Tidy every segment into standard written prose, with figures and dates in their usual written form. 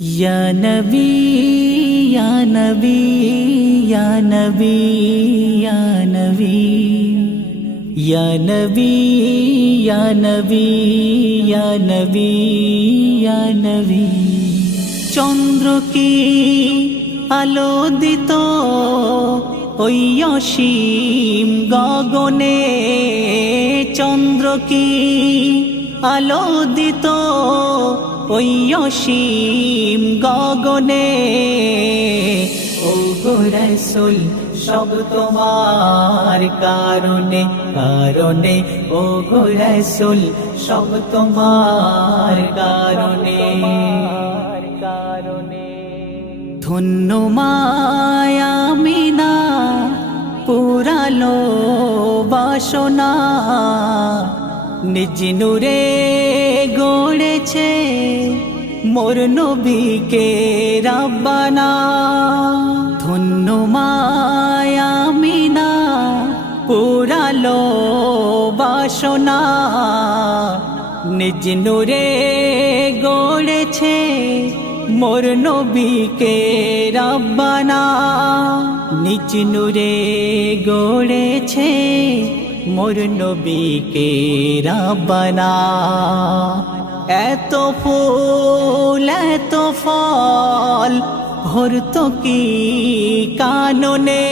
या नबी या नबी या नबी या नबी या नबी या नबी या नबी या नबी चंद्र की আলো দিত ওই অসীম গগনে চন্দ্র কি আলো দিত ওই অসীম গগনে ও গো রাসূল সব তোমার কারণে কারণে ও গো রাসূল সব তোমার কারণে ধন্য মায়া মিনা পুরালো বাসনা নিজ নূরে গড়েছে মোর নবীকে রাব্বানা ধন্য মায়া মিনা পুরালো বাসনা নিজ নূরে গড়েছে মোর নবীকে রাব্বানা নিজ নূরে গড়েছে মোর নবীকে রাব্বানা এত ফুল এত ফল ভরতো কি কাননে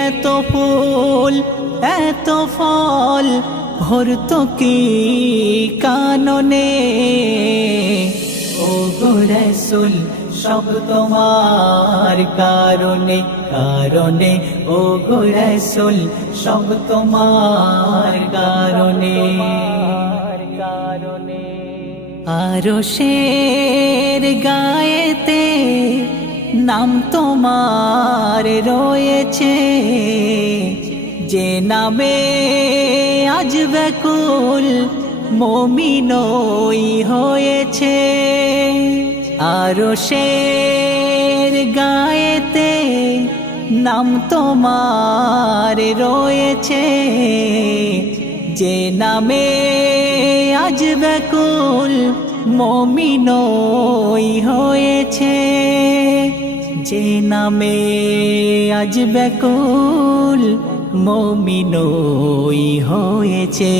এত ফুল এত ফল ভরতো কি কাননে ও গো রাসূল সব তোমার কারণে কারণে ও গো রাসূল সব তোমার কারণে আরশের গায়েতে নাম তোমার রয়েছে যে নামে আজ ব্যাকুল মুমিনই হয়েছে আরশের গায়েতে নাম তোমার রয়েছে যে নামে আজ ব্যাকুল মুমিনই হয়েছে যে নামে আজ ব্যাকুল মুমিনই হয়েছে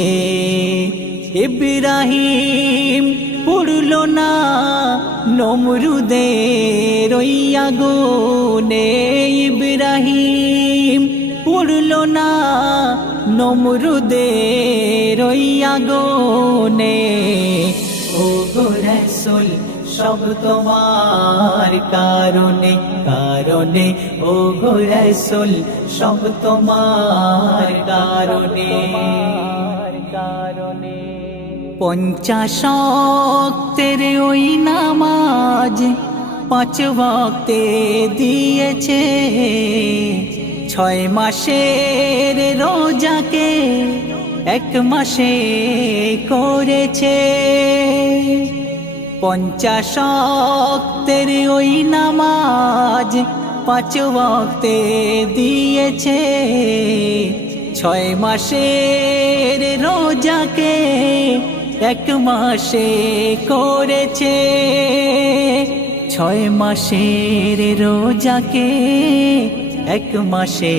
ইব্রাহিম পুড়ল না নমরুদের ওই আগুনে ইব্রাহিম পুড়ল না নমরুদের ওই আগুনে ও গো রাসূল সব তোমার কারণে কারণে ও গো রাসূল সব তোমার কারণে পঞ্চাশক্তের ওই নামাজ 5 ওয়াক্তে দিয়েছে 6 মাসের রোজাকে 1 মাসে করেছে পঞ্চাশক্তের ওই নামাজ 5 ওয়াক্তে দিয়েছে 6 মাসের রোজাকে 1 মাসে করেছে 6 মাসের রোজাকে 1 মাসে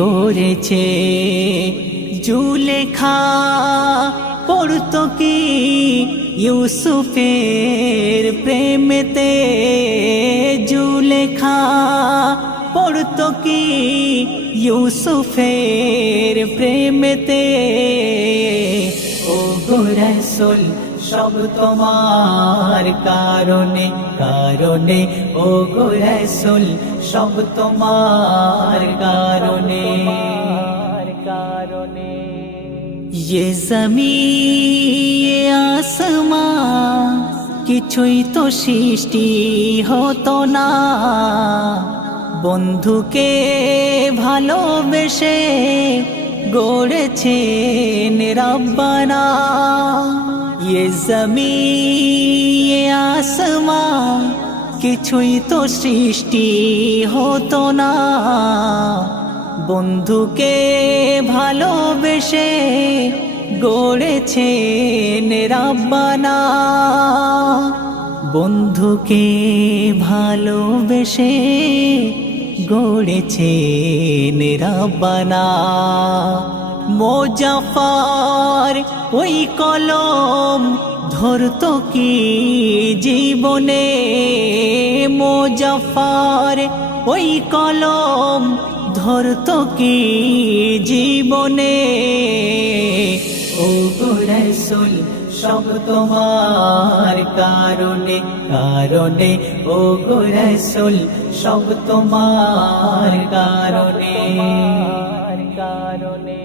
করেছে জুলেখা পড়তো কি ইউসুফের প্রেমেতে জুলেখা পড়তো কি ইউসুফের প্রেমেতে ও গো রাসূল সব তোমার কারণে কারণে ও গো রাসূল সব তোমার কারণে ये ज़मीन ये आसमां কিছুই তো সৃষ্টি হতো না বন্ধুকে ভালোবেসে গড়েছেন রাব্বানা ये ज़मीन ये आसमां কিছুই তো সৃষ্টি হতো না বন্ধুকে ভালোবেসে গড়েছেন রাব্বানা বন্ধুকে ভালোবেসে গড়েছেন রাব্বানা। মোজাফফর ওই কলম ধরতো কি জীবনে, মোজাফফর ওই কলম ধরতো কি জীবনে। ও গো রাসূল সব তোমার কারণে কারণে, ও গো রাসূল সব তোমার কারণে কারণে।